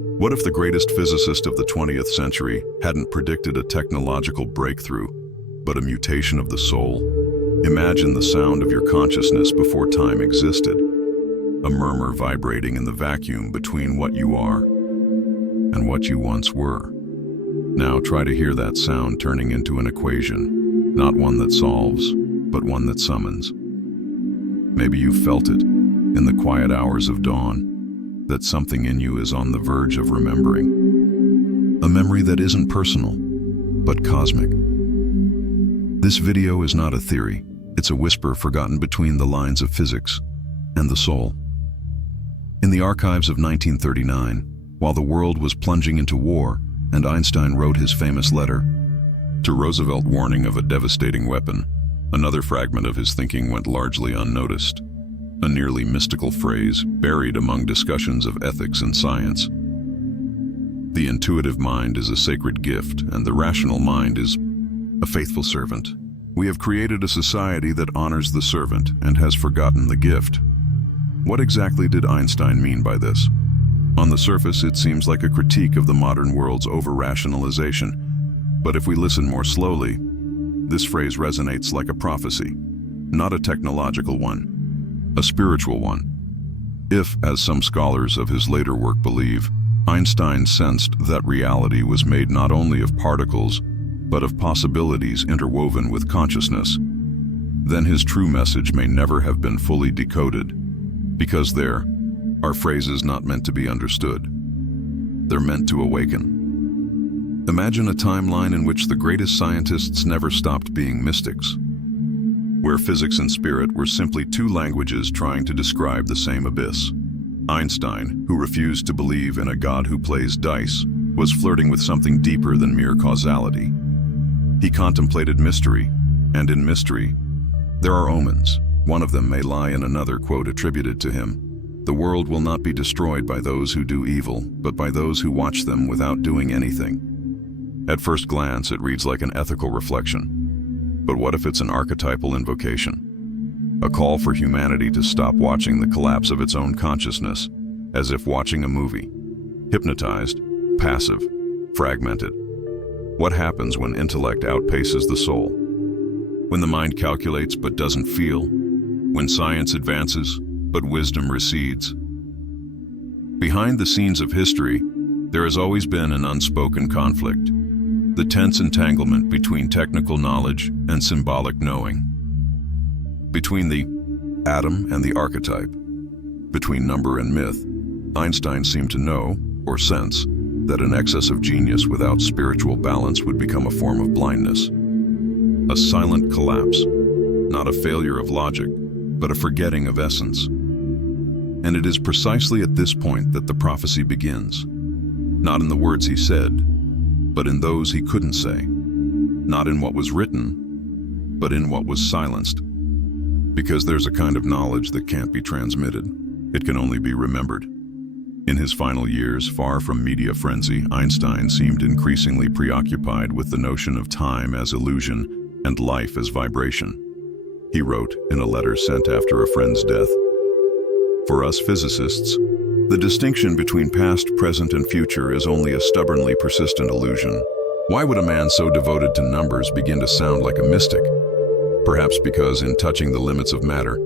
What if the greatest physicist of the 20th century hadn't predicted a technological breakthrough, but a mutation of the soul? Imagine the sound of your consciousness before time existed, a murmur vibrating in the vacuum between what you are and what you once were. Now try to hear that sound turning into an equation, not one that solves, but one that summons. Maybe you felt it in the quiet hours of dawn, that something in you is on the verge of remembering. A memory that isn't personal, but cosmic. This video is not a theory, it's a whisper forgotten between the lines of physics and the soul. In the archives of 1939, while the world was plunging into war and Einstein wrote his famous letter to Roosevelt warning of a devastating weapon, another fragment of his thinking went largely unnoticed. A nearly mystical phrase buried among discussions of ethics and science. The intuitive mind is a sacred gift, and the rational mind is a faithful servant. We have created a society that honors the servant and has forgotten the gift. What exactly did Einstein mean by this? On the surface, it seems like a critique of the modern world's over-rationalization, but if we listen more slowly, this phrase resonates like a prophecy, not a technological one, a spiritual one. If, as some scholars of his later work believe, Einstein sensed that reality was made not only of particles, but of possibilities interwoven with consciousness, then his true message may never have been fully decoded, because there are phrases not meant to be understood. They're meant to awaken. Imagine a timeline in which the greatest scientists never stopped being mystics, where physics and spirit were simply two languages trying to describe the same abyss. Einstein, who refused to believe in a God who plays dice, was flirting with something deeper than mere causality. He contemplated mystery, and in mystery, there are omens. One of them may lie in another quote attributed to him. The world will not be destroyed by those who do evil, but by those who watch them without doing anything. At first glance, it reads like an ethical reflection. But what if it's an archetypal invocation? A call for humanity to stop watching the collapse of its own consciousness, as if watching a movie. Hypnotized, passive, fragmented. What happens when intellect outpaces the soul? When the mind calculates but doesn't feel? When science advances, but wisdom recedes? Behind the scenes of history, there has always been an unspoken conflict. The tense entanglement between technical knowledge and symbolic knowing. Between the atom and the archetype. Between number and myth, Einstein seemed to know, or sense, that an excess of genius without spiritual balance would become a form of blindness. A silent collapse, not a failure of logic, but a forgetting of essence. And it is precisely at this point that the prophecy begins. Not in the words he said, but in those he couldn't say. Not in what was written, but in what was silenced. Because there's a kind of knowledge that can't be transmitted. It can only be remembered. In his final years, far from media frenzy, Einstein seemed increasingly preoccupied with the notion of time as illusion and life as vibration. He wrote in a letter sent after a friend's death, "For us physicists, the distinction between past, present, and future is only a stubbornly persistent illusion. Why would a man so devoted to numbers begin to sound like a mystic? Perhaps because in touching the limits of matter,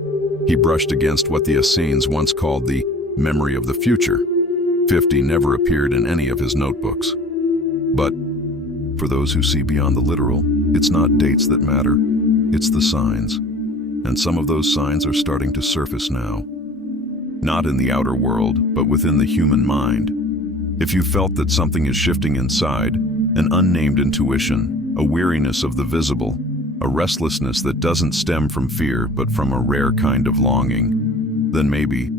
he brushed against what the Essenes once called the memory of the future. 50 never appeared in any of his notebooks. But for those who see beyond the literal, it's not dates that matter, it's the signs. And some of those signs are starting to surface now. Not in the outer world, but within the human mind. If you felt that something is shifting inside, an unnamed intuition, a weariness of the visible, a restlessness that doesn't stem from fear, but from a rare kind of longing, then maybe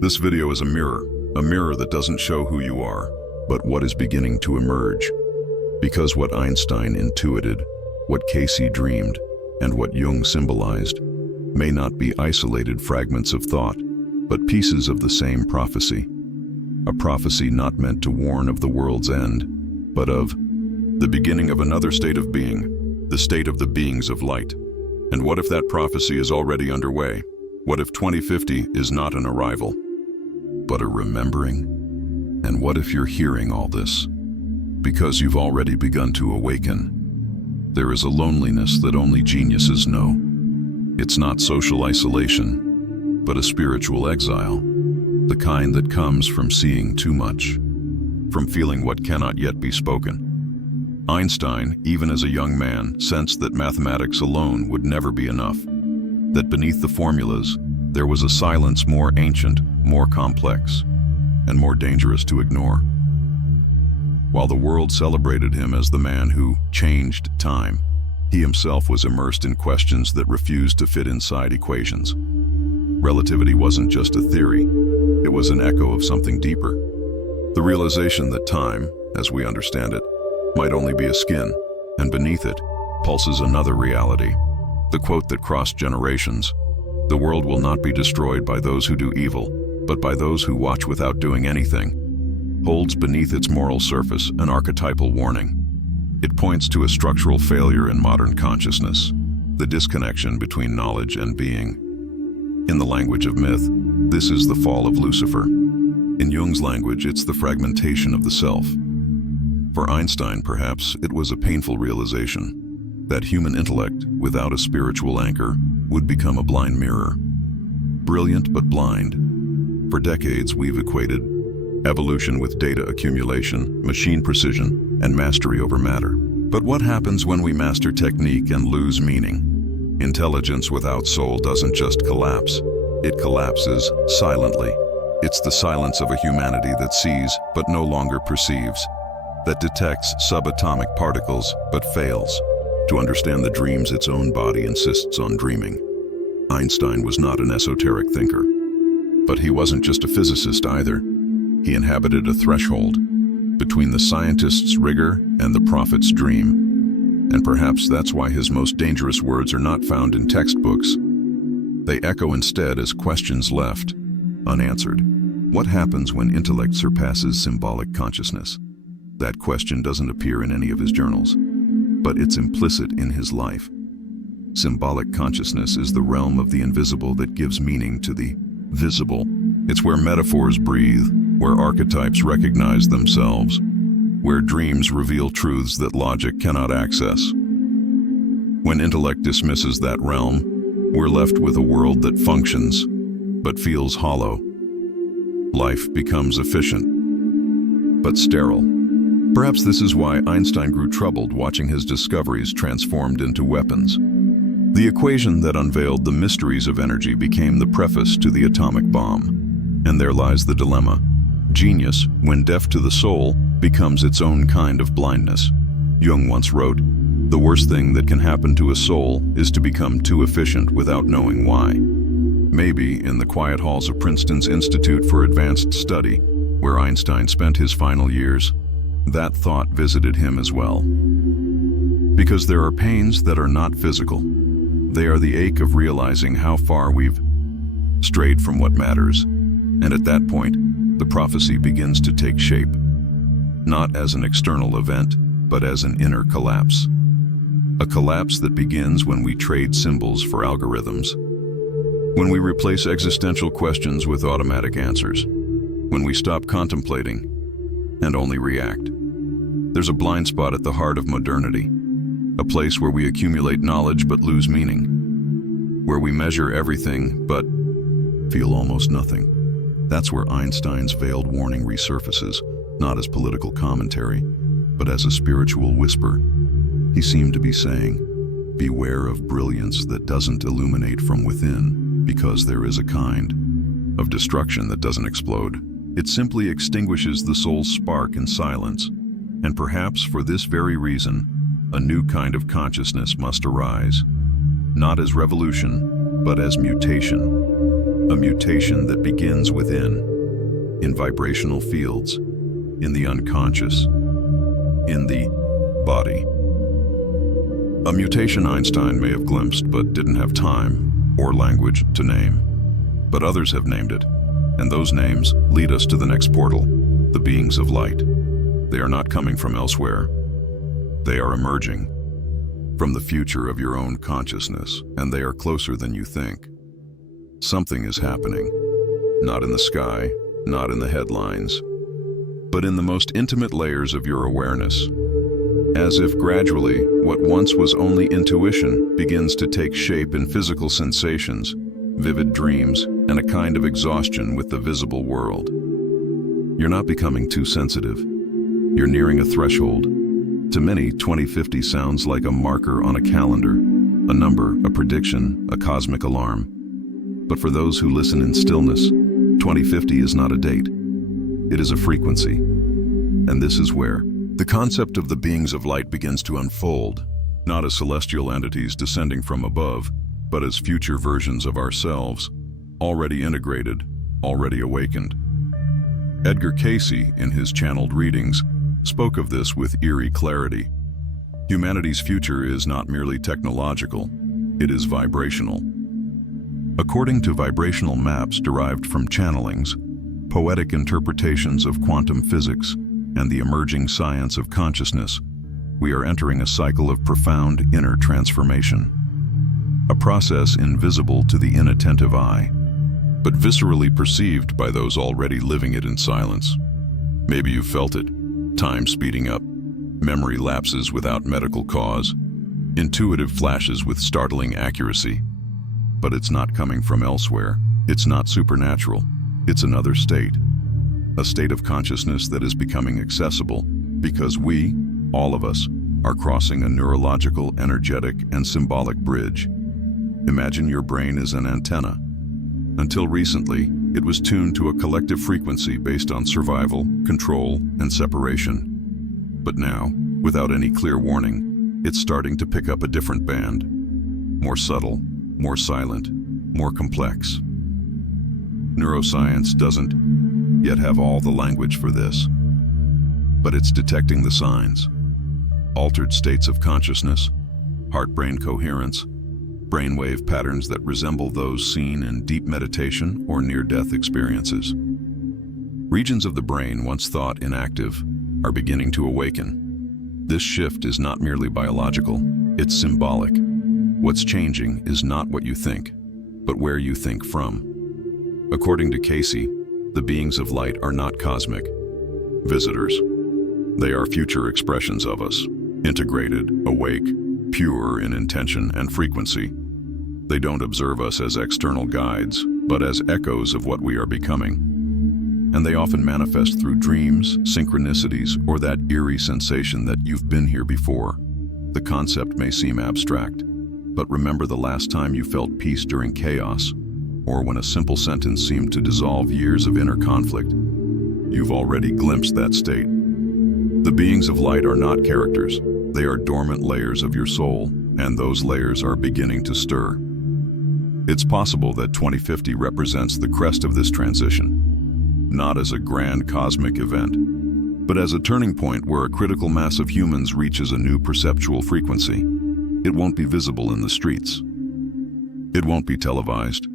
this video is a mirror that doesn't show who you are, but what is beginning to emerge. Because what Einstein intuited, what Casey dreamed, and what Jung symbolized may not be isolated fragments of thought, but pieces of the same prophecy. A prophecy not meant to warn of the world's end, but of the beginning of another state of being, the state of the beings of light. And what if that prophecy is already underway? What if 2050 is not an arrival, but a remembering? And what if you're hearing all this? Because you've already begun to awaken. There is a loneliness that only geniuses know. It's not social isolation, but a spiritual exile, the kind that comes from seeing too much, from feeling what cannot yet be spoken. Einstein, even as a young man, sensed that mathematics alone would never be enough, that beneath the formulas, there was a silence more ancient, more complex, and more dangerous to ignore. While the world celebrated him as the man who changed time, he himself was immersed in questions that refused to fit inside equations. Relativity wasn't just a theory, it was an echo of something deeper. The realization that time, as we understand it, might only be a skin, and beneath it pulses another reality. The quote that crossed generations, "The world will not be destroyed by those who do evil, but by those who watch without doing anything," holds beneath its moral surface an archetypal warning. It points to a structural failure in modern consciousness, the disconnection between knowledge and being. In the language of myth, this is the fall of Lucifer. In Jung's language, it's the fragmentation of the self. For Einstein, perhaps, it was a painful realization that human intellect, without a spiritual anchor, would become a blind mirror. Brilliant but blind. For decades, we've equated evolution with data accumulation, machine precision, and mastery over matter. But what happens when we master technique and lose meaning? Intelligence without soul doesn't just collapse, it collapses silently. It's the silence of a humanity that sees but no longer perceives, that detects subatomic particles but fails to understand the dreams its own body insists on dreaming. Einstein was not an esoteric thinker, but he wasn't just a physicist either. He inhabited a threshold between the scientist's rigor and the prophet's dream. And perhaps that's why his most dangerous words are not found in textbooks. They echo instead as questions left unanswered. What happens when intellect surpasses symbolic consciousness? That question doesn't appear in any of his journals, but it's implicit in his life. Symbolic consciousness is the realm of the invisible that gives meaning to the visible. It's where metaphors breathe, where archetypes recognize themselves, where dreams reveal truths that logic cannot access. When intellect dismisses that realm, we're left with a world that functions, but feels hollow. Life becomes efficient, but sterile. Perhaps this is why Einstein grew troubled watching his discoveries transformed into weapons. The equation that unveiled the mysteries of energy became the preface to the atomic bomb. And there lies the dilemma. Genius, when deaf to the soul, becomes its own kind of blindness. Jung once wrote, "The worst thing that can happen to a soul is to become too efficient without knowing why." Maybe in the quiet halls of Princeton's Institute for Advanced Study, where Einstein spent his final years, that thought visited him as well. Because there are pains that are not physical. They are the ache of realizing how far we've strayed from what matters. And at that point, the prophecy begins to take shape. Not as an external event, but as an inner collapse. A collapse that begins when we trade symbols for algorithms. When we replace existential questions with automatic answers. When we stop contemplating and only react. There's a blind spot at the heart of modernity. A place where we accumulate knowledge but lose meaning. Where we measure everything but feel almost nothing. That's where Einstein's veiled warning resurfaces, not as political commentary, but as a spiritual whisper. He seemed to be saying, beware of brilliance that doesn't illuminate from within, because there is a kind of destruction that doesn't explode. It simply extinguishes the soul's spark in silence. And perhaps for this very reason, a new kind of consciousness must arise. Not as revolution, but as mutation. A mutation that begins within, in vibrational fields, in the unconscious, in the body. A mutation Einstein may have glimpsed but didn't have time or language to name. But others have named it, and those names lead us to the next portal, the beings of light. They are not coming from elsewhere. They are emerging from the future of your own consciousness, and they are closer than you think. Something is happening, not in the sky, not in the headlines, but in the most intimate layers of your awareness. As if gradually, what once was only intuition begins to take shape in physical sensations, vivid dreams, and a kind of exhaustion with the visible world. You're not becoming too sensitive. You're nearing a threshold. To many, 2050 sounds like a marker on a calendar, a number, a prediction, a cosmic alarm. But for those who listen in stillness, 2050 is not a date. It is a frequency. And this is where the concept of the beings of light begins to unfold, not as celestial entities descending from above, but as future versions of ourselves, already integrated, already awakened. Edgar Cayce, in his channeled readings, spoke of this with eerie clarity. Humanity's future is not merely technological, it is vibrational. According to vibrational maps derived from channelings, poetic interpretations of quantum physics, and the emerging science of consciousness, we are entering a cycle of profound inner transformation. A process invisible to the inattentive eye, but viscerally perceived by those already living it in silence. Maybe you felt it, time speeding up, memory lapses without medical cause, intuitive flashes with startling accuracy. But it's not coming from elsewhere. It's not supernatural. It's another state. A state of consciousness that is becoming accessible because we, all of us, are crossing a neurological, energetic, and symbolic bridge. Imagine your brain as an antenna. Until recently, it was tuned to a collective frequency based on survival, control, and separation. But now, without any clear warning, it's starting to pick up a different band. More subtle, more silent, more complex. Neuroscience doesn't yet have all the language for this, but it's detecting the signs. Altered states of consciousness, heart-brain coherence, brainwave patterns that resemble those seen in deep meditation or near-death experiences. Regions of the brain once thought inactive are beginning to awaken. This shift is not merely biological, it's symbolic. What's changing is not what you think, but where you think from. According to Cayce, the beings of light are not cosmic visitors. They are future expressions of us, integrated, awake, pure in intention and frequency. They don't observe us as external guides, but as echoes of what we are becoming. And they often manifest through dreams, synchronicities, or that eerie sensation that you've been here before. The concept may seem abstract, but remember the last time you felt peace during chaos, or when a simple sentence seemed to dissolve years of inner conflict. You've already glimpsed that state. The beings of light are not characters. They are dormant layers of your soul, and those layers are beginning to stir. It's possible that 2050 represents the crest of this transition, not as a grand cosmic event, but as a turning point where a critical mass of humans reaches a new perceptual frequency. It won't be visible in the streets. It won't be televised,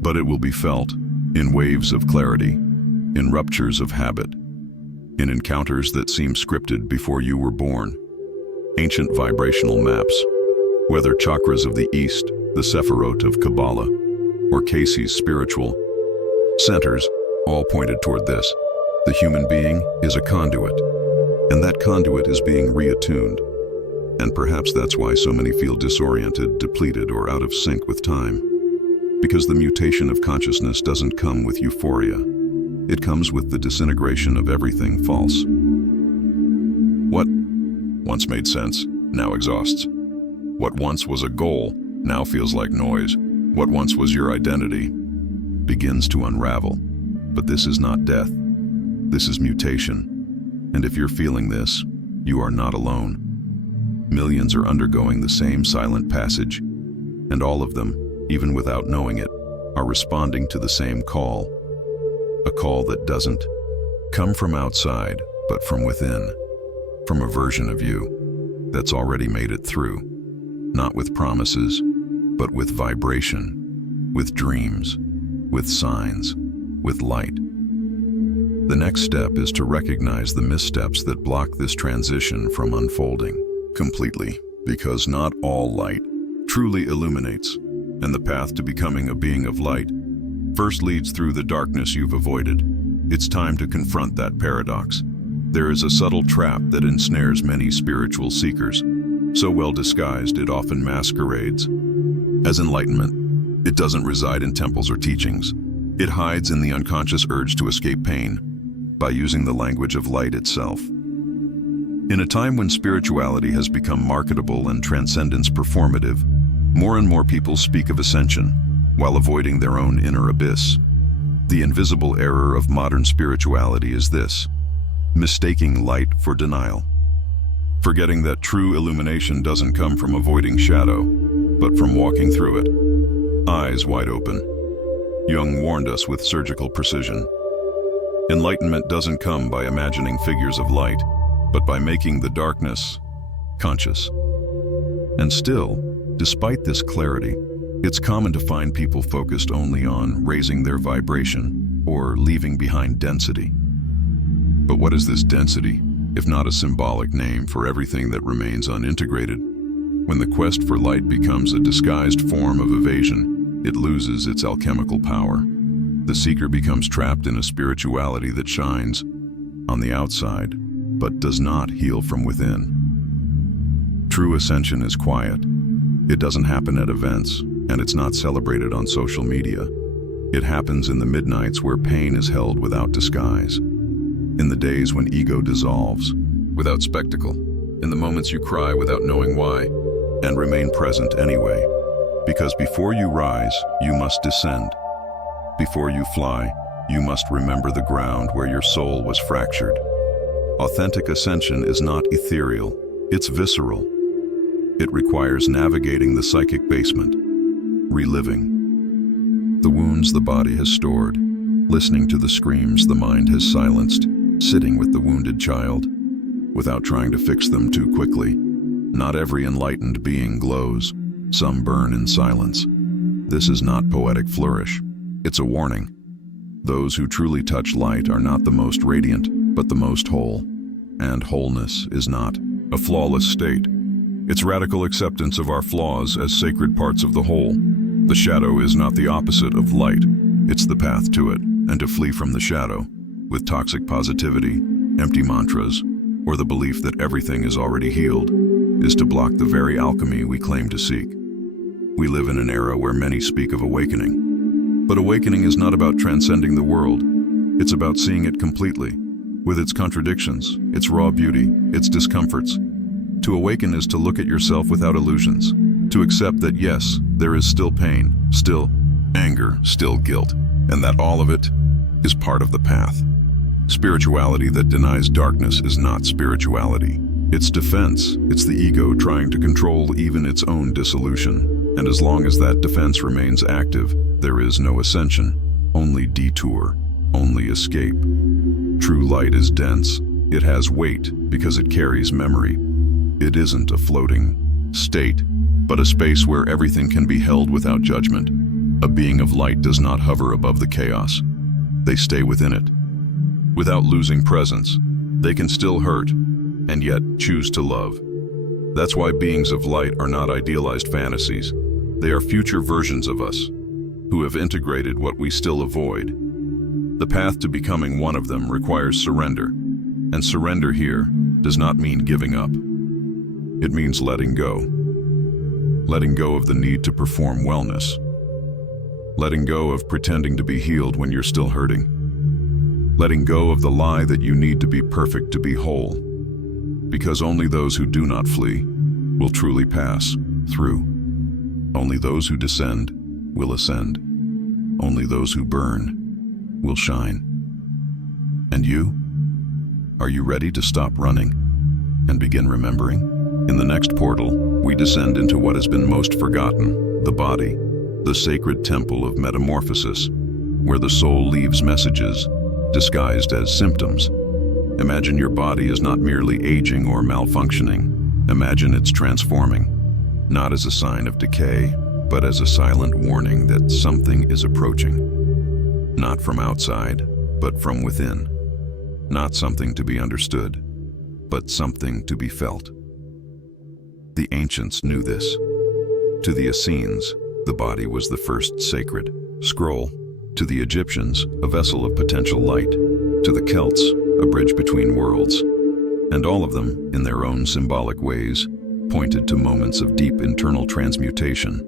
but it will be felt in waves of clarity, in ruptures of habit, in encounters that seem scripted before you were born. Ancient vibrational maps, whether chakras of the East, the Sephirot of Kabbalah, or Cayce's spiritual centers, all pointed toward this. The human being is a conduit, and that conduit is being reattuned. And perhaps that's why so many feel disoriented, depleted, or out of sync with time. Because the mutation of consciousness doesn't come with euphoria. It comes with the disintegration of everything false. What once made sense now exhausts. What once was a goal now feels like noise. What once was your identity begins to unravel. But this is not death. This is mutation. And if you're feeling this, you are not alone. Millions are undergoing the same silent passage, and all of them, even without knowing it, are responding to the same call. A call that doesn't come from outside, but from within, from a version of you that's already made it through, not with promises, but with vibration, with dreams, with signs, with light. The next step is to recognize the missteps that block this transition from unfolding completely, because not all light truly illuminates, and the path to becoming a being of light first leads through the darkness you've avoided. It's time to confront that paradox. There is a subtle trap that ensnares many spiritual seekers. So well disguised, it often masquerades as enlightenment. It doesn't reside in temples or teachings. It hides in the unconscious urge to escape pain by using the language of light itself. In a time when spirituality has become marketable and transcendence performative, more and more people speak of ascension while avoiding their own inner abyss. The invisible error of modern spirituality is this: mistaking light for denial. Forgetting that true illumination doesn't come from avoiding shadow, but from walking through it, eyes wide open. Jung warned us with surgical precision. Enlightenment doesn't come by imagining figures of light, but by making the darkness conscious. And still, despite this clarity, it's common to find people focused only on raising their vibration or leaving behind density. But what is this density, if not a symbolic name for everything that remains unintegrated? When the quest for light becomes a disguised form of evasion, it loses its alchemical power. The seeker becomes trapped in a spirituality that shines on the outside, but does not heal from within. True ascension is quiet. It doesn't happen at events, and it's not celebrated on social media. It happens in the midnights where pain is held without disguise, in the days when ego dissolves without spectacle, in the moments you cry without knowing why, and remain present anyway. Because before you rise, you must descend. Before you fly, you must remember the ground where your soul was fractured. Authentic ascension is not ethereal, it's visceral. It requires navigating the psychic basement, reliving the wounds the body has stored, listening to the screams the mind has silenced, sitting with the wounded child, without trying to fix them too quickly. Not every enlightened being glows. Some burn in silence. This is not poetic flourish. It's a warning. Those who truly touch light are not the most radiant, but the most whole. And wholeness is not a flawless state. It's radical acceptance of our flaws as sacred parts of the whole. The shadow is not the opposite of light. It's the path to it, and to flee from the shadow with toxic positivity, empty mantras, or the belief that everything is already healed is to block the very alchemy we claim to seek. We live in an era where many speak of awakening. But awakening is not about transcending the world. It's about seeing it completely, with its contradictions, its raw beauty, its discomforts. To awaken is to look at yourself without illusions, to accept that yes, there is still pain, still anger, still guilt, and that all of it is part of the path. Spirituality that denies darkness is not spirituality. It's defense. It's the ego trying to control even its own dissolution. And as long as that defense remains active, there is no ascension, only detour, only escape. True light is dense. It has weight because it carries memory. It isn't a floating state, but a space where everything can be held without judgment. A being of light does not hover above the chaos. They stay within it. Without losing presence, they can still hurt, and yet choose to love. That's why beings of light are not idealized fantasies. They are future versions of us, who have integrated what we still avoid. The path to becoming one of them requires surrender, and surrender here does not mean giving up. It means letting go. Letting go of the need to perform wellness. Letting go of pretending to be healed when you're still hurting. Letting go of the lie that you need to be perfect to be whole. Because only those who do not flee will truly pass through. Only those who descend will ascend. Only those who burn will shine. And you? Are you ready to stop running and begin remembering? In the next portal, we descend into what has been most forgotten, the body, the sacred temple of metamorphosis, where the soul leaves messages disguised as symptoms. Imagine your body is not merely aging or malfunctioning. Imagine it's transforming, not as a sign of decay, but as a silent warning that something is approaching. Not from outside, but from within. Not something to be understood, but something to be felt. The ancients knew this. To the Essenes, the body was the first sacred scroll. To the Egyptians, a vessel of potential light. to the Celts, a bridge between worlds. And all of them, in their own symbolic ways, pointed to moments of deep internal transmutation,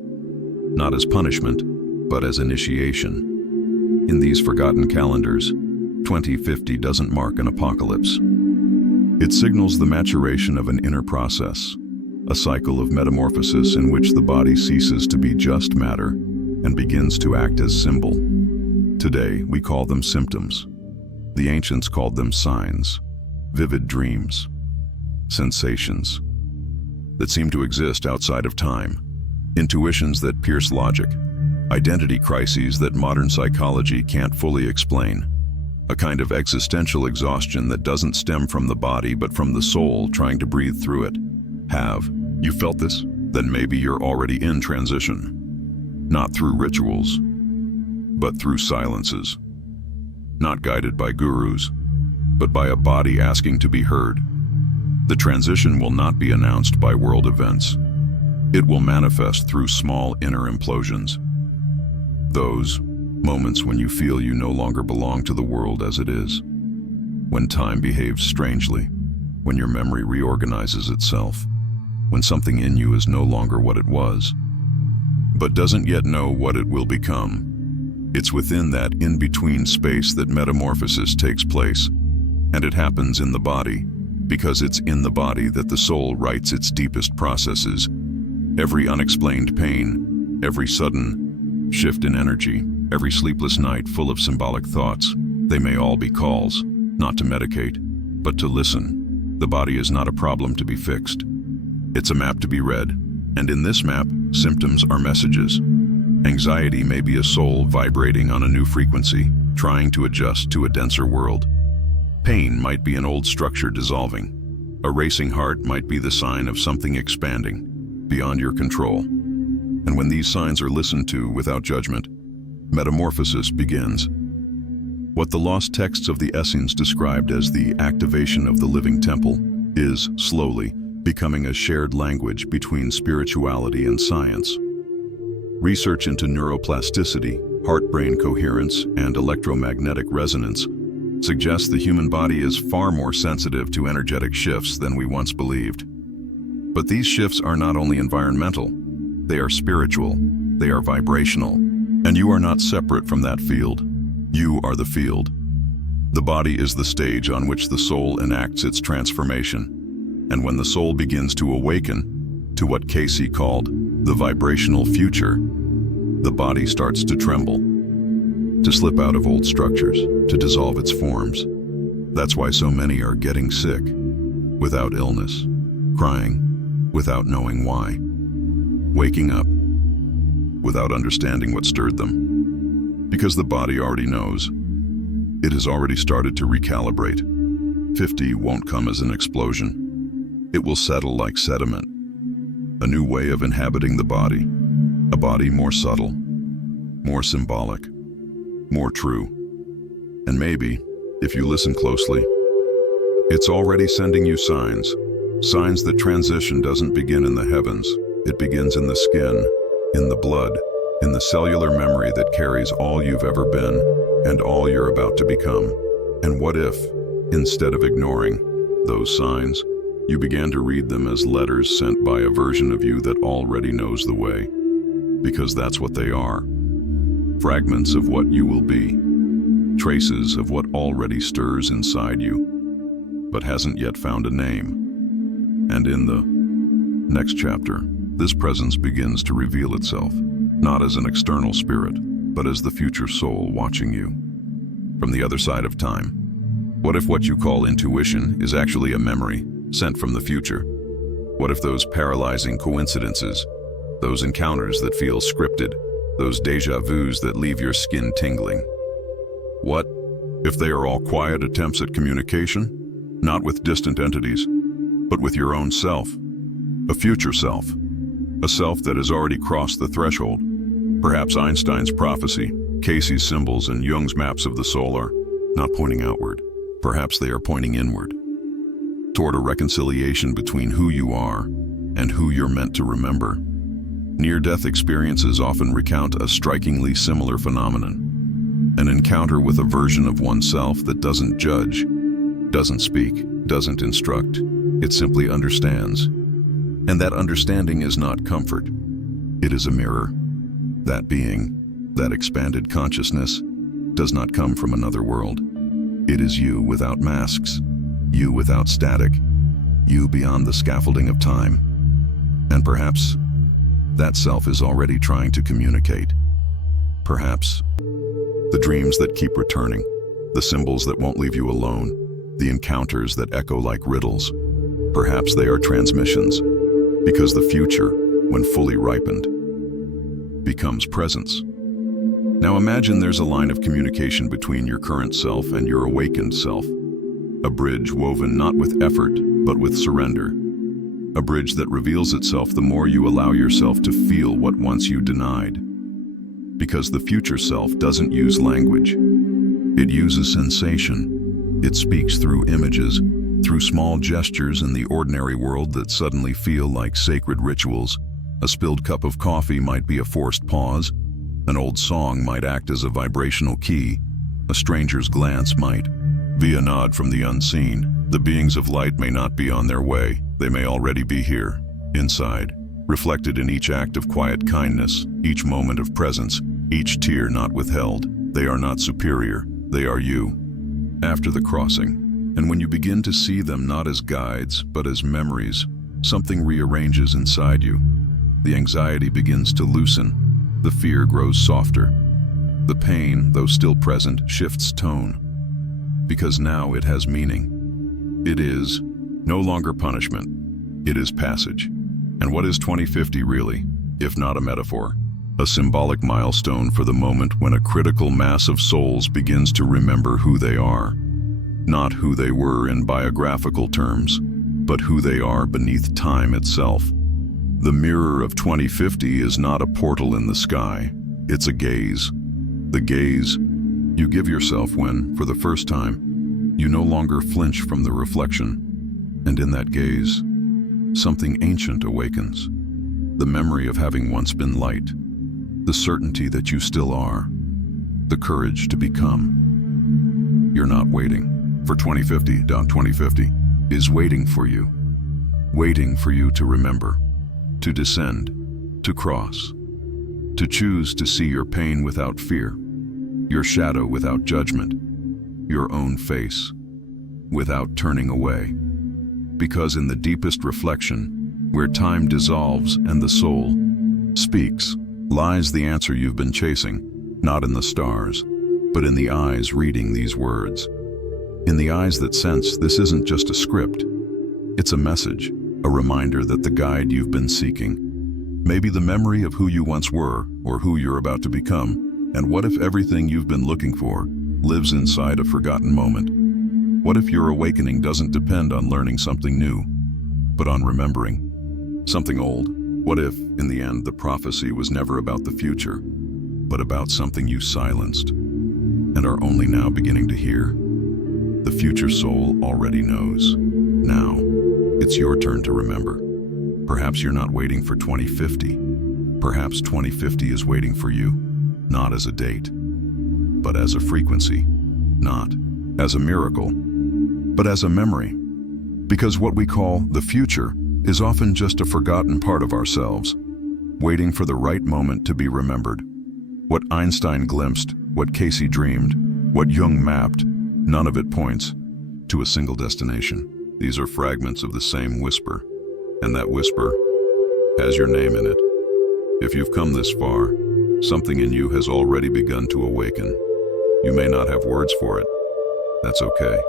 not as punishment, but as initiation. In these forgotten calendars, 2050 doesn't mark an apocalypse. It signals the maturation of an inner process, a cycle of metamorphosis in which the body ceases to be just matter and begins to act as symbol. Today, we call them symptoms. The ancients called them signs, vivid dreams, sensations that seem to exist outside of time, intuitions that pierce logic, identity crises that modern psychology can't fully explain, a kind of existential exhaustion that doesn't stem from the body but from the soul trying to breathe through it. Have you felt this? Then maybe you're already in transition. Not through rituals, but through silences. Not guided by gurus, but by a body asking to be heard. The transition will not be announced by world events. It will manifest through small inner implosions. Those moments when you feel you no longer belong to the world as it is. When time behaves strangely. When your memory reorganizes itself. When something in you is no longer what it was, but doesn't yet know what it will become. It's within that in-between space that metamorphosis takes place, and it happens in the body, because it's in the body that the soul writes its deepest processes. Every unexplained pain, every sudden shift in energy, every sleepless night full of symbolic thoughts, they may all be calls, not to medicate, but to listen. The body is not a problem to be fixed. It's a map to be read, and in this map, symptoms are messages. Anxiety may be a soul vibrating on a new frequency, trying to adjust to a denser world. Pain might be an old structure dissolving. A racing heart might be the sign of something expanding, beyond your control. And when these signs are listened to without judgment, metamorphosis begins. What the lost texts of the Essenes described as the activation of the living temple is, slowly, becoming a shared language between spirituality and science. Research into neuroplasticity, heart-brain coherence, and electromagnetic resonance suggests the human body is far more sensitive to energetic shifts than we once believed. But these shifts are not only environmental, they are spiritual, they are vibrational, and you are not separate from that field. You are the field. The body is the stage on which the soul enacts its transformation. And when the soul begins to awaken to what Casey called the vibrational future, the body starts to tremble, to slip out of old structures, to dissolve its forms. That's why so many are getting sick, without illness, crying, without knowing why, waking up, without understanding what stirred them. Because the body already knows. It has already started to recalibrate. 50 won't come as an explosion. It will settle like sediment, a new way of inhabiting the body, a body more subtle, more symbolic, more true. And maybe, if you listen closely, it's already sending you signs that transition doesn't begin in the heavens, it begins in the skin, in the blood, in the cellular memory that carries all you've ever been and all you're about to become. And what if, instead of ignoring those signs, you began to read them as letters sent by a version of you that already knows the way? Because that's what they are. Fragments of what you will be. Traces of what already stirs inside you, but hasn't yet found a name. And in the next chapter, this presence begins to reveal itself, not as an external spirit, but as the future soul watching you from the other side of time. What if what you call intuition is actually a memory sent from the future? What if those paralyzing coincidences, those encounters that feel scripted, those déjà vus that leave your skin tingling? What if they are all quiet attempts at communication, not with distant entities, but with your own self, a future self, a self that has already crossed the threshold? Perhaps Einstein's prophecy, Casey's symbols, and Jung's maps of the soul are not pointing outward. Perhaps they are pointing inward, toward a reconciliation between who you are and who you're meant to remember. Near-death experiences often recount a strikingly similar phenomenon. An encounter with a version of oneself that doesn't judge, doesn't speak, doesn't instruct. It simply understands. And that understanding is not comfort. It is a mirror. That being, that expanded consciousness, does not come from another world. It is you without masks, you without static, you beyond the scaffolding of time. And perhaps that self is already trying to communicate. Perhaps the dreams that keep returning, the symbols that won't leave you alone, the encounters that echo like riddles, perhaps they are transmissions, because the future, when fully ripened, becomes presence. Now imagine there's a line of communication between your current self and your awakened self, a bridge woven not with effort, but with surrender, a bridge that reveals itself the more you allow yourself to feel what once you denied. Because the future self doesn't use language. It uses sensation. It speaks through images, through small gestures in the ordinary world that suddenly feel like sacred rituals. A spilled cup of coffee might be a forced pause. An old song might act as a vibrational key. A stranger's glance might be a nod from the unseen. The beings of light may not be on their way. They may already be here, inside, reflected in each act of quiet kindness, each moment of presence, each tear not withheld. They are not superior. They are you. After the crossing, and when you begin to see them not as guides, but as memories, something rearranges inside you. The anxiety begins to loosen. The fear grows softer. The pain, though still present, shifts tone. Because now it has meaning. It is no longer punishment. It is passage. And what is 2050 really, if not a metaphor? A symbolic milestone for the moment when a critical mass of souls begins to remember who they are. Not who they were in biographical terms, but who they are beneath time itself. The mirror of 2050 is not a portal in the sky. It's a gaze. The gaze you give yourself when, for the first time, you no longer flinch from the reflection. And in that gaze, something ancient awakens. The memory of having once been light. The certainty that you still are. The courage to become. You're not waiting for 2050. 2050 is waiting for you. Waiting for you to remember. To descend. To cross. To choose to see your pain without fear. Your shadow without judgment. Your own face without turning away. Because in the deepest reflection, where time dissolves and the soul speaks, lies the answer you've been chasing, not in the stars, but in the eyes reading these words. In the eyes that sense this isn't just a script. It's a message, a reminder that the guide you've been seeking may be the memory of who you once were or who you're about to become. And what if everything you've been looking for lives inside a forgotten moment? What if your awakening doesn't depend on learning something new, but on remembering something old? What if, in the end, the prophecy was never about the future, but about something you silenced and are only now beginning to hear? The future soul already knows. Now, it's your turn to remember. Perhaps you're not waiting for 2050. Perhaps 2050 is waiting for you, not as a date, but as a frequency, not as a miracle, but as a memory. Because what we call the future is often just a forgotten part of ourselves, waiting for the right moment to be remembered. What Einstein glimpsed, what Casey dreamed, what Jung mapped, none of it points to a single destination. These are fragments of the same whisper, and that whisper has your name in it. If you've come this far, something in you has already begun to awaken. You may not have words for it. That's okay.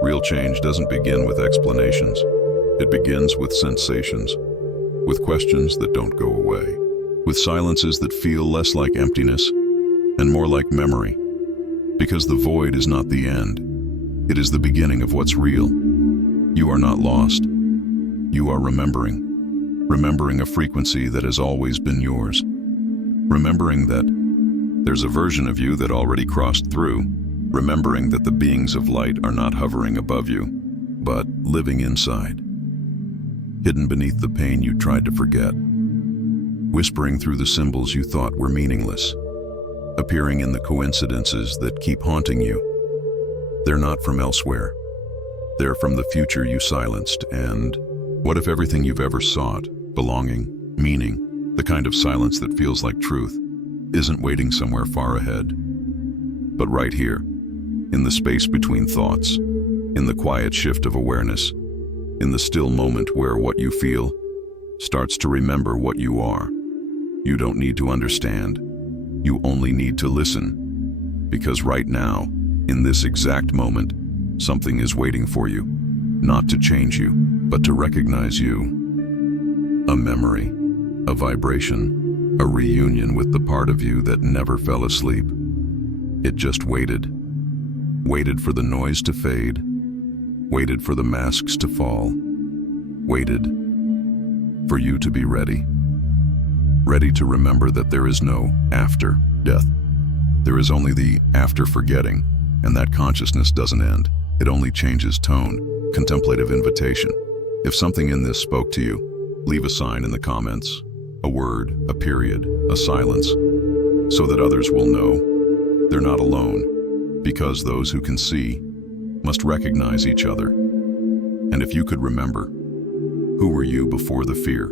Real change doesn't begin with explanations. It begins with sensations, with questions that don't go away, with silences that feel less like emptiness and more like memory. Because the void is not the end. It is the beginning of what's real. You are not lost. You are remembering a frequency that has always been yours. Remembering that there's a version of you that already crossed through. Remembering that the beings of light are not hovering above you, but living inside. Hidden beneath the pain you tried to forget. Whispering through the symbols you thought were meaningless. appearing in the coincidences that keep haunting you. They're not from elsewhere. They're from the future you silenced. And what if everything you've ever sought, belonging, meaning, the kind of silence that feels like truth, isn't waiting somewhere far ahead, but right here, in the space between thoughts, in the quiet shift of awareness, in the still moment where what you feel starts to remember what you are. You don't need to understand. You only need to listen. Because right now, in this exact moment, something is waiting for you, not to change you, but to recognize you. A memory, a vibration, a reunion with the part of you that never fell asleep. It just waited. Waited for the noise to fade. Waited for the masks to fall. Waited for you to be ready. Ready to remember that there is no after death. There is only the after forgetting, and that consciousness doesn't end. It only changes tone, contemplative invitation. If something in this spoke to you, leave a sign in the comments, a word, a period, a silence, so that others will know they're not alone, because those who can see must recognize each other. And if you could remember, who were you before the fear?